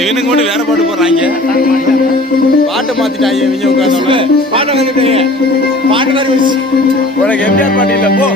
இவனுக்கு மட்டும் வேற பாட்டு போடுறாங்க. பாட்டை மாத்திட்டாங்க. இவங்க உட்காந்து பாட்டை வந்துட்டாங்க. பாட்டு மாதிரி உனக்கு எம்ஜிஆர் பாட்டு இல்லை போ.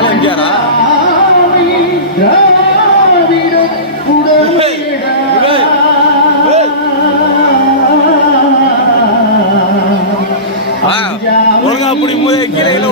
அப்படி கீழே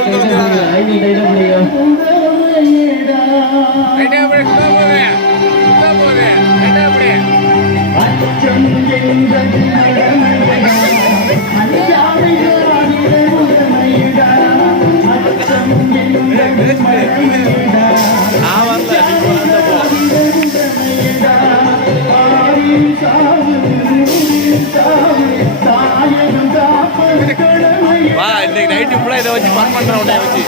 இன்னைக்கு நைட்டு ஃபுல்லாக இதை வச்சு ஃபன் பண்ணுறேன் உன்னை வச்சு.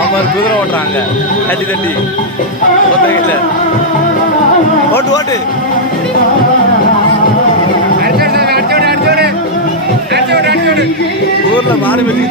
அவர் குதிரை ஓட்டுறாங்க தட்டி தட்டி இல்லை ஓட்டு ஓட்டு ஊர்ல மாடு வெட்டி